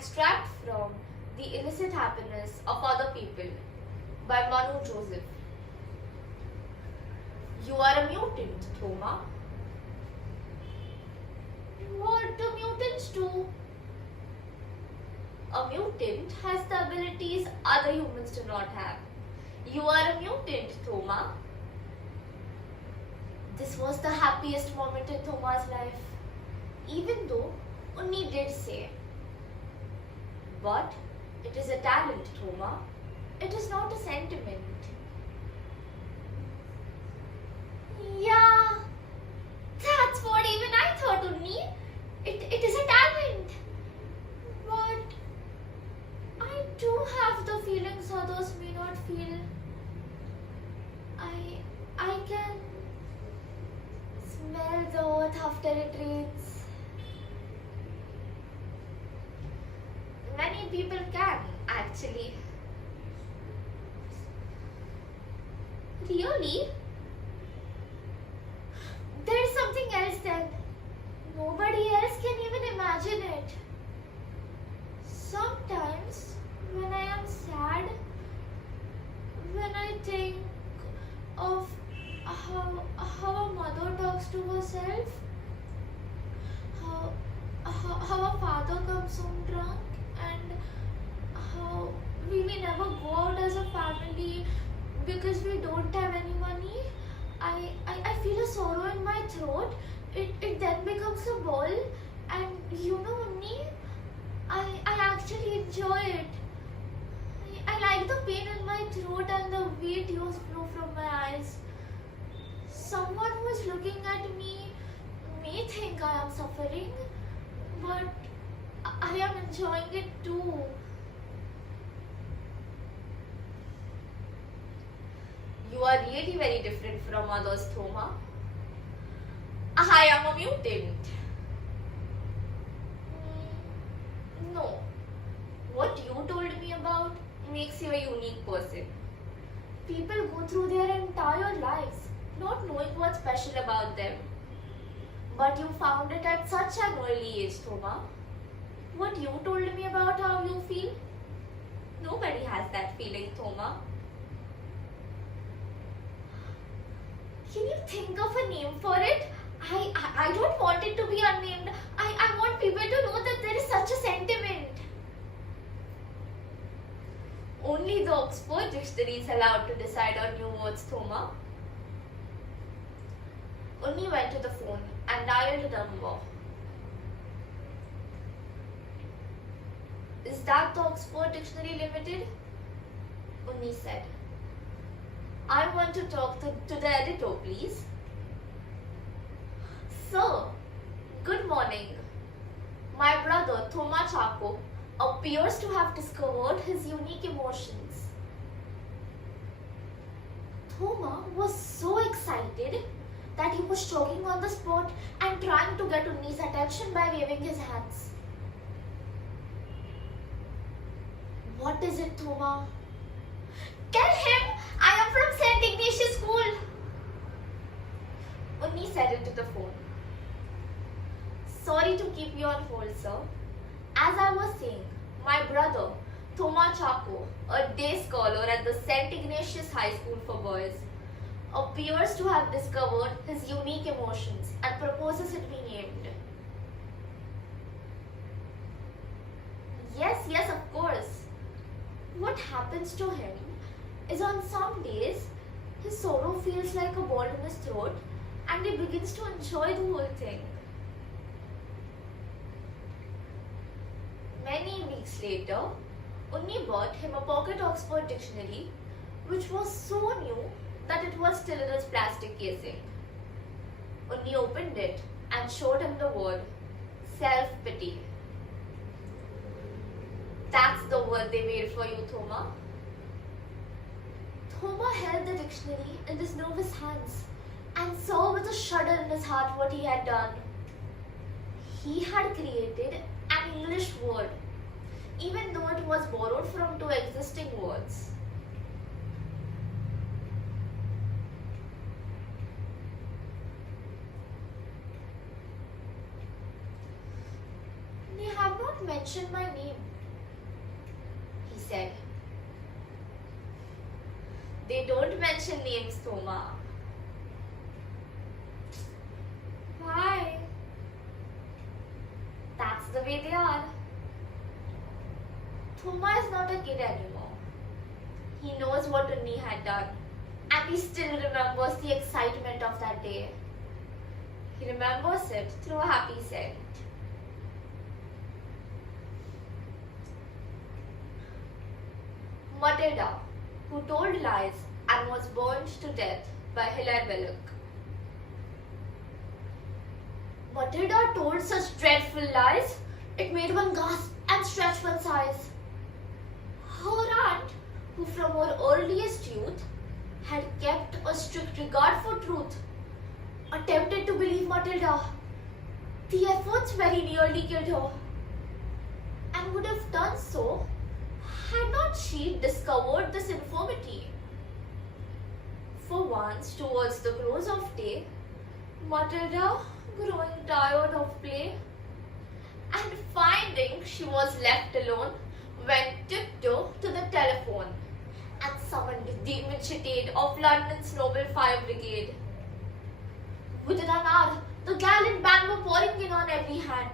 extract from The Illicit Happiness of Other People by Manu Joseph. You are a mutant, Thoma. What do mutants do? A mutant has the abilities other humans do not have. You are a mutant, Thoma. This was the happiest moment in Thoma's life, even though Unni did say, but it is a talent, Thoma. It is not a sentiment. Yeah, that's what even I thought, Unni. It is a talent. But I do have the feelings others may not feel. I can smell the earth after it rains. Many people can, actually. Really? There is something else then. Nobody else can even imagine it. Sometimes, when I am sad, when I think of how a mother talks to herself, how a father comes home drunk, and how we may never go out as a family because we don't have any money, I feel a sorrow in my throat. It then becomes a ball, and you know, Unni, I actually enjoy it. I like the pain in my throat and the way tears flow from my eyes. Someone who is looking at me may think I am suffering, but I am enjoying it too. You are really very different from others, Thoma. I am a mutant. No. What you told me about makes you a unique person. People go through their entire lives not knowing what's special about them. But you found it at such an early age, Thoma. What you told me about how you feel, nobody has that feeling, Thoma. Can you think of a name for it? I don't want it to be unnamed. I want people to know that there is such a sentiment. Only the Oxford Dictionary is allowed to decide on new words, Thoma. Unni went to the phone and dialed a number. Is that the Oxford Dictionary Limited? Unni said. I want to talk to the editor, please. Sir, good morning. My brother, Thoma Chako, appears to have discovered his unique emotions. Thoma was so excited that he was choking on the spot and trying to get Unni's attention by waving his hands. What is it, Thoma? Tell him I am from St. Ignatius School. Unni said into the phone. Sorry to keep you on hold, sir. As I was saying, my brother, Thoma Chako, a day scholar at the St. Ignatius High School for Boys, appears to have discovered his unique emotions and proposes it be named. Yes, of course. What happens to him is on some days, his sorrow feels like a ball in his throat and he begins to enjoy the whole thing. Many weeks later, Unni bought him a pocket Oxford dictionary which was so new that it was still in its plastic casing. Unni opened it and showed him the word self-pity. That's the word they made for you, Thoma. Thoma held the dictionary in his nervous hands and saw with a shudder in his heart what he had done. He had created an English word, even though it was borrowed from two existing words. They have not mentioned my name, he said. They don't mention names, Thoma. Why? That's the way they are. Thoma is not a kid anymore. He knows what Unni had done, and he still remembers the excitement of that day. He remembers it through a happy scent. Matilda, who told lies and was burned to death by Hillaire Belloc. Matilda told such dreadful lies, it made one gasp and stretch one's eyes. Her aunt, who from her earliest youth had kept a strict regard for truth, attempted to believe Matilda. The efforts very nearly killed her, and would have done so had not she discovered this infirmity. For once, towards the close of day, Matilda, growing tired of play, and finding she was left alone, went tiptoe to the telephone and summoned the immediate aid of London's Noble Fire Brigade. Within an hour, the gallant band were pouring in on every hand,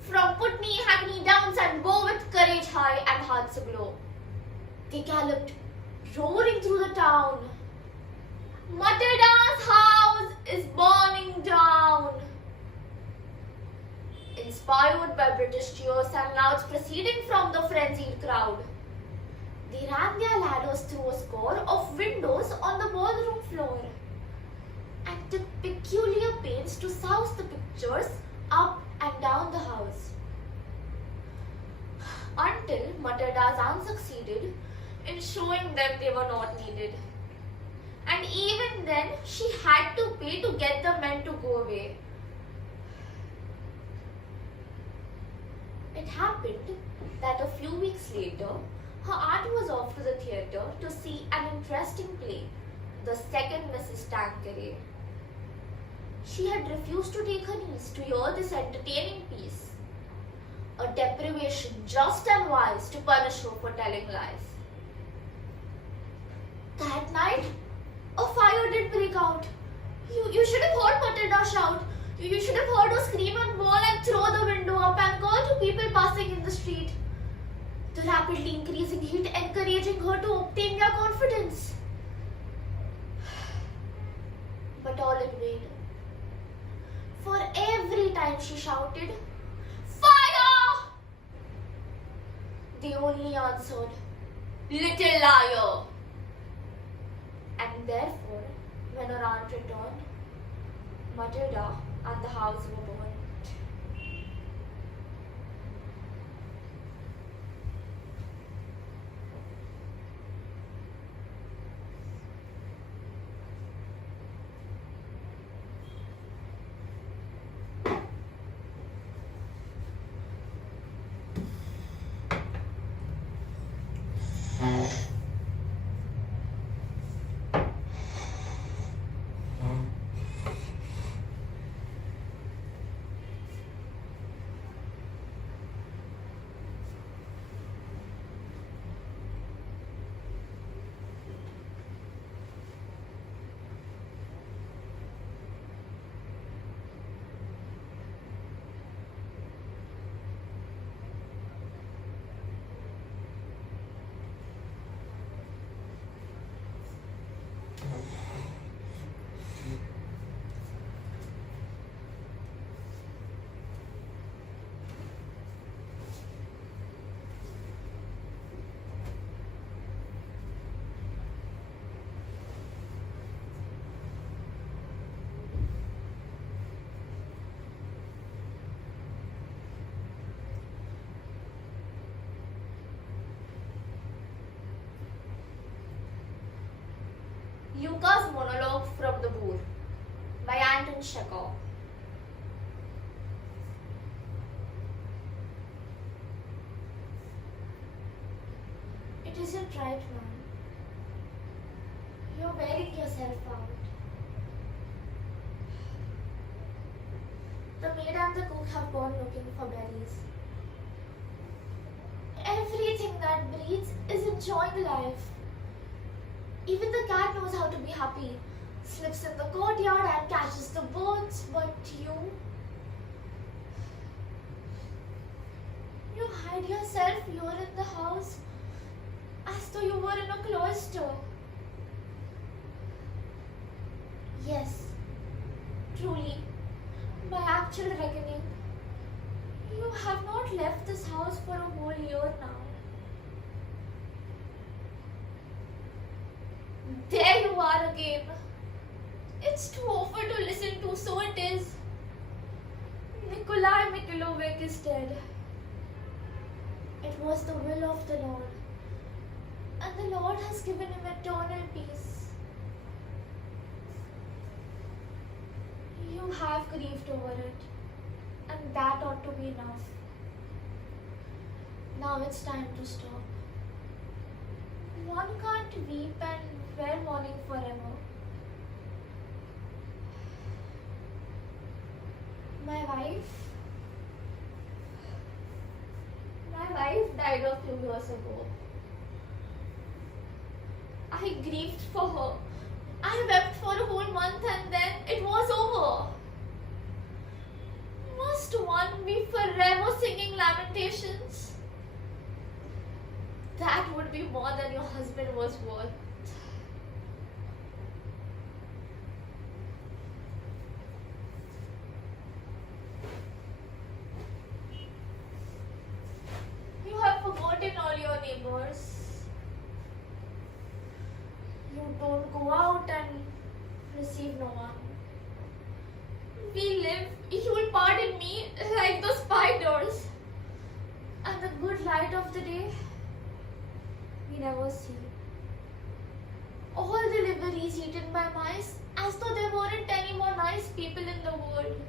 from Putney, Hackney, Downs and Boor with courage high and hearts aglow. They galloped, roaring through the town. Matilda's house is burning down. Inspired by British cheers and louds proceeding from the frenzied crowd, they ran their ladders through a score of windows on the ballroom floor and took peculiar pains to souse the pictures up and down the house, until Matilda's aunt succeeded in showing them they were not needed. And even then, she had to pay to get the men to go away. It happened that a few weeks later, her aunt was off to the theatre to see an interesting play, The Second Mrs. Tanqueray. She had refused to take her niece to hear this entertaining piece, a deprivation just and wise to punish her for telling lies. That night, a fire did break out. You should have heard Matilda shout. You should have heard her scream and bawl and throw the window up and call to people passing in the street. The rapidly increasing heat encouraging her to obtain their confidence. But all in vain. For every time she shouted, "Fire!" they only answered, "Little liar!" And therefore, when her aunt returned, Matilda and the house were burned. Luca's Monologue from the Boor by Anton Chekov. It isn't right, man. You're wearing yourself out. The maid and the cook have gone looking for berries. Everything that breathes is enjoying life. Even the cat knows how to be happy. Slips in the courtyard and catches the birds, but you hide yourself here in the house as though you were in a cloister. Yes, truly, by actual reckoning, you have not left this house for a whole year now. There you are again. It's too awful to listen to, so it is. Nikolai Mikhailovich is dead. It was the will of the Lord, and the Lord has given him eternal peace. You have grieved over it, and that ought to be enough. Now it's time to stop. One can't weep and wear mourning forever. My wife died a few years ago. I grieved for her. I wept for a whole month and then it was over. Must one be forever singing lamentations? That would be more than your husband was worth. You have forgotten all your neighbors. You don't go out and receive no one. We live, you will pardon me, like those spiders. And the good light of the day, we never see. All the liveries eaten by mice, as though there weren't any more nice people in the world.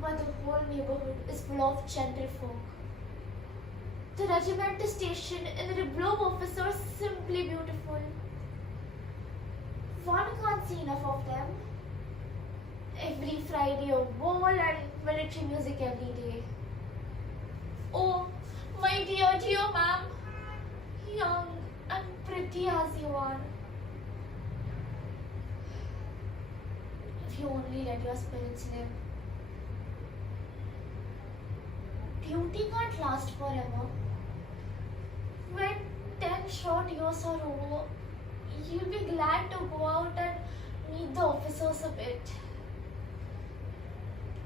But the whole neighborhood is full of gentlefolk. The regiment is stationed in the Riblov officers, simply beautiful. One can't see enough of them. Every Friday a ball and military music every day. Oh, my dear ma'am, young and pretty as you are. If you only let your spirits live. Beauty can't last forever. When 10 short years are over, you'll be glad to go out and meet the officers a bit.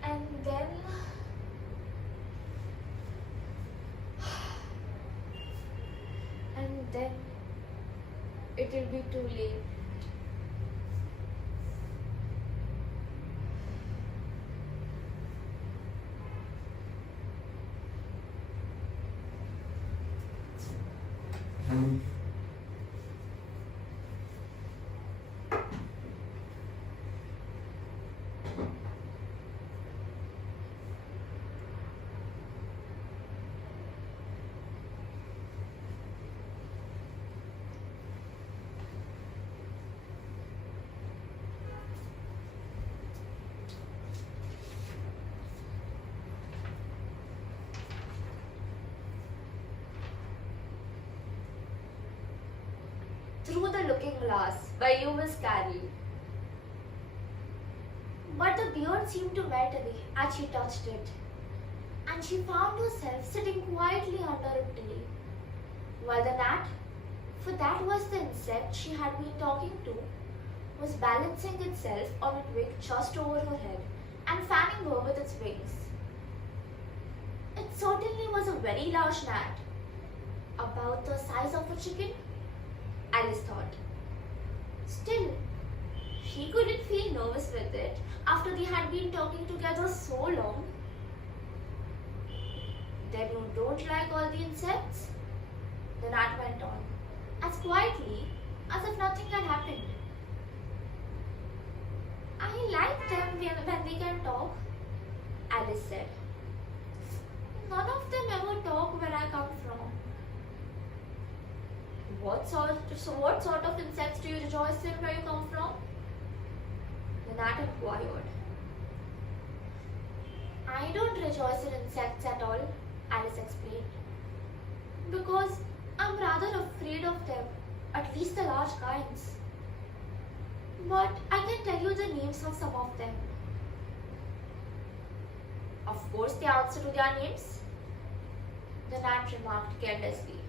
And then it will be too late. Through the Looking Glass by Lewis Carroll. But the beard seemed to melt away as she touched it, and she found herself sitting quietly under a tree, while the gnat, for that was the insect she had been talking to, was balancing itself on a twig just over her head and fanning her with its wings. It certainly was a very large gnat, about the size of a chicken, Alice thought. Still, she couldn't feel nervous with it after they had been talking together so long. Then you don't like all the insects? The gnat went on, as quietly as if nothing had happened. I like them when they can talk, Alice said. None of them ever talk where I come from. What sort of insects do you rejoice in where you come from? The gnat inquired. I don't rejoice in insects at all, Alice explained. Because I'm rather afraid of them, at least the large kinds. But I can tell you the names of some of them. Of course, they answer to their names, the gnat remarked carelessly.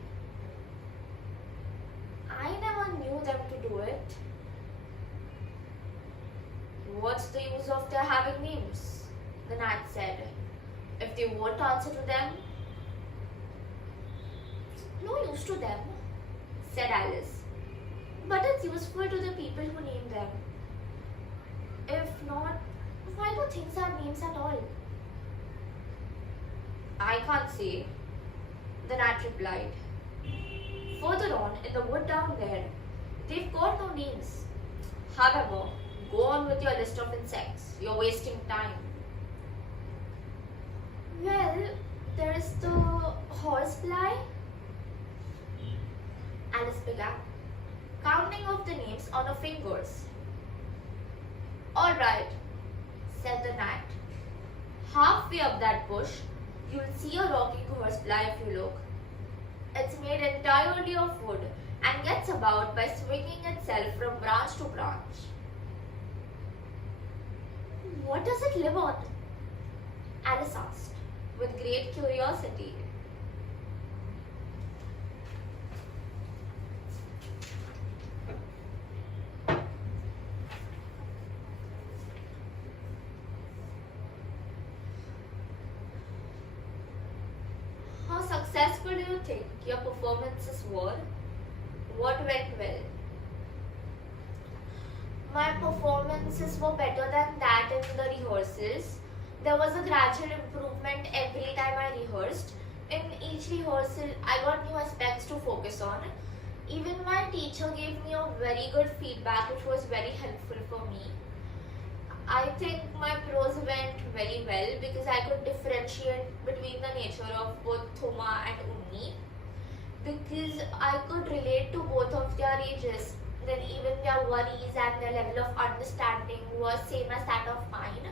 I never knew them to do it. What's the use of their having names? The gnat said. If they won't answer to them, no use to them, said Alice. But it's useful to the people who name them. If not, why do things have names at all? I can't say, the gnat replied. Further on, in the wood down there, they've got no names. However, go on with your list of insects. You're wasting time. Well, there is the horsefly, Alice began, counting off the names on her fingers. All right, said the gnat. Halfway up that bush, you'll see a rocking horsefly if you look. It's made entirely of wood and gets about by swinging itself from branch to branch. What does it live on? Alice asked, with great curiosity. How successful do you think your performances were? What went well? My performances were better than that in the rehearsals. There was a gradual improvement every time I rehearsed. In each rehearsal, I got new aspects to focus on. Even my teacher gave me a very good feedback, which was very helpful for me. I think my prose went very well because I could differentiate between the nature of both Thoma and Unni. Because I could relate to both of their ages, then even their worries and their level of understanding was same as that of mine.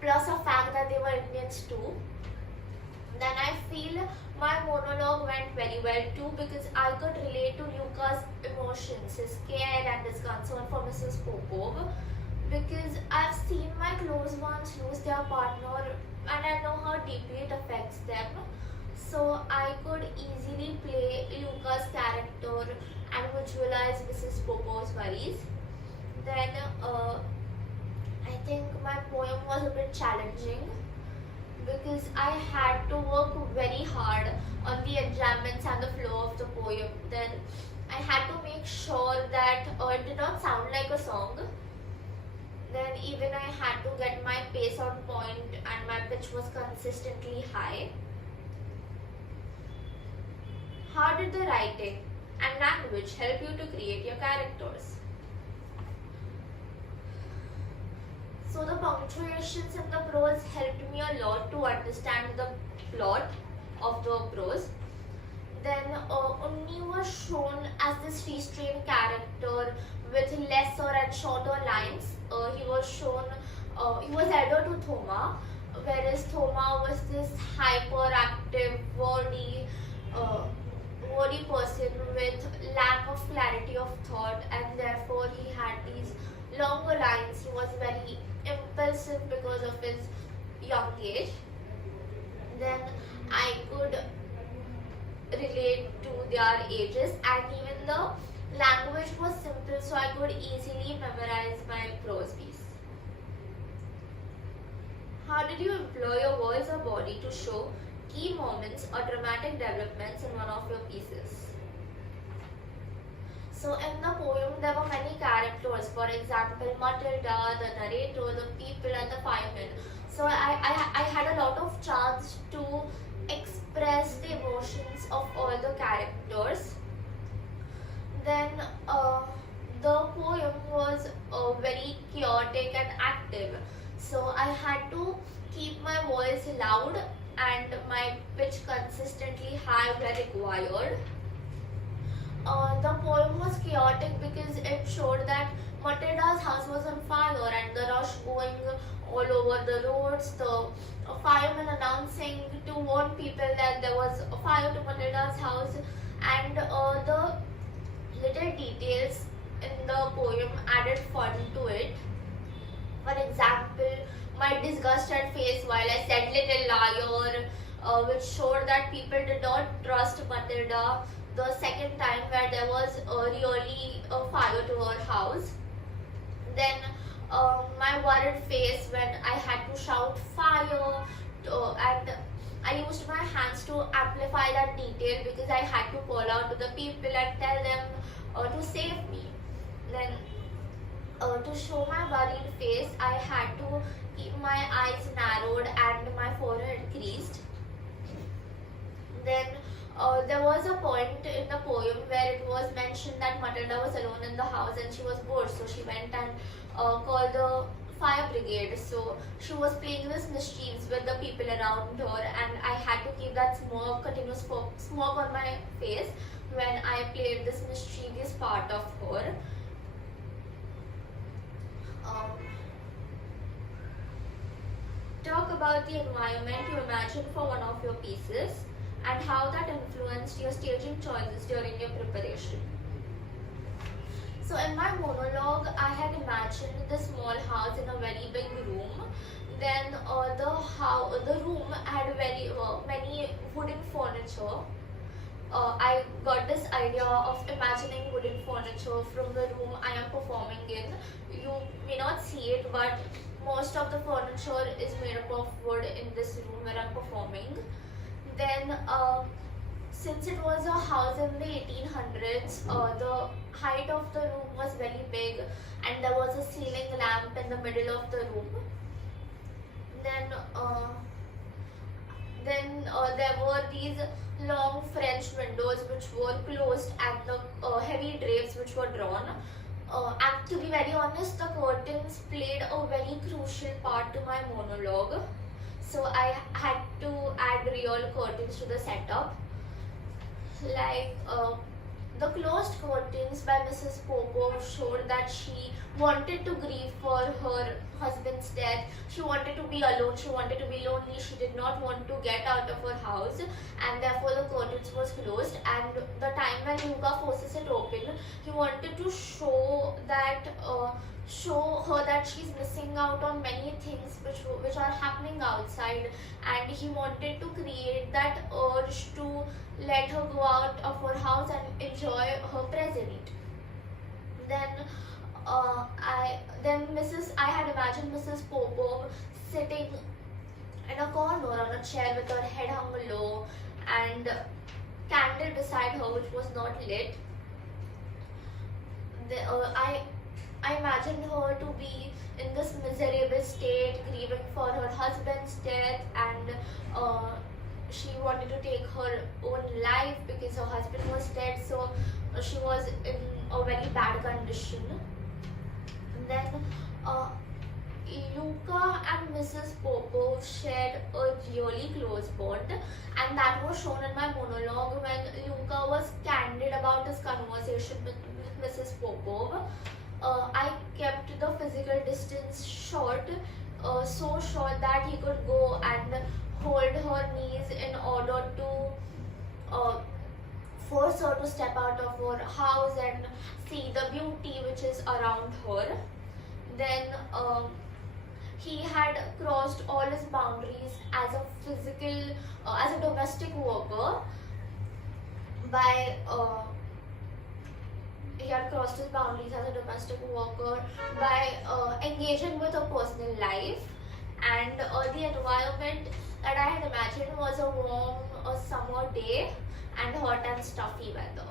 Plus the fact that they were Indians too. Then I feel my monologue went very well too because I could relate to Luca's emotions, his care and his concern for Mrs. Popov. Because I've seen my close ones lose their partner and I know how deeply it affects them. So I could easily play Luca's character and visualize Mrs. Popov's worries. Then I think my poem was a bit challenging because I had to work very hard on the enjambments and the flow of the poem. Then I had to make sure that it did not sound like a song. Then even I had to get my pace on point and my pitch was consistently high. How did the writing and language help you to create your characters? So the punctuations in the prose helped me a lot to understand the plot of the prose. Then Unni was shown as this restrained character with lesser and shorter lines. He was shown, he was elder to Thoma, whereas Thoma was this hyperactive, wordy person with lack of clarity of thought, and therefore he had these longer lines. He was very impulsive because of his young age. Then I could relate to their ages, and even the language was simple, so I could easily memorize my prose piece. How did you employ your voice or body to show key moments or dramatic developments in one of your pieces? So in the poem there were many characters, for example Matilda, the narrator, the people and the firemen. So I had a lot of chance to express the emotions of all the characters. Then the poem was very chaotic and active. So I had to keep my voice loud and my pitch consistently high where required. The poem was chaotic because it showed that Matilda's house was on fire and the rush going all all over the roads, the firemen announcing to warn people that there was a fire to Matilda's house, and the little details in the poem added fun to it. For example, my disgusted face while I said little liar, which showed that people did not trust Matilda. The second time where there was really a fire to her house. Then my worried face when I had to shout fire, and I used my hands to amplify that detail because I had to call out to the people and tell them to save me. Then to show my worried face, I had to keep my eyes narrowed and my forehead creased. Then there was a point in the poem where it was mentioned that Matilda was alone in the house and she was bored, so she went and called the fire brigade. So she was playing this mischiefs with the people around her, and I had to keep that continuous smoke on my face when I played this mischievous part of her. Talk about the environment you imagined for one of your pieces and how that influenced your staging choices during your preparation. So in my monologue, I had imagined the small house in a very big room. Then the room had very many wooden furniture. I got this idea of imagining wooden furniture from the room I am performing in. You may not see it, but most of the furniture is made up of wood in this room where I'm performing. Then since it was a house in the 1800s, the height of the room was very big and there was a ceiling lamp in the middle of the room. Then there were these long French windows which were closed and the heavy drapes which were drawn. And to be very honest, the curtains played a very crucial part to my monologue. So I had to add real curtains to the setup. Like the closed curtains by Mrs. Popov showed that she wanted to grieve for her husband's death. She wanted to be alone, she wanted to be lonely, she did not want to get out of her house, and therefore the curtains was closed. And the time when Luca forces it open, he wanted to show her that she's missing out on many things which are happening outside, and he wanted to create that urge to let her go out of her house and enjoy her present. Then I had imagined Mrs. Popov sitting in a corner on a chair with her head hung low and candle beside her which was not lit. I imagined her to be in this miserable state, grieving for her husband's death, and she wanted to take her own life because her husband was dead, so she was in a very bad condition. And then Luca and Mrs. Popov shared a really close bond, and that was shown in my monologue when Luca was candid about his conversation with Mrs. Popov. I kept the physical distance short, so short that he could go and hold her knees in order to force her to step out of her house and see the beauty which is around her. Then he had crossed all his boundaries as a domestic worker by he had crossed his boundaries as a domestic worker by engaging with her personal life, and the environment that I had imagined was a warm summer day and hot and stuffy weather.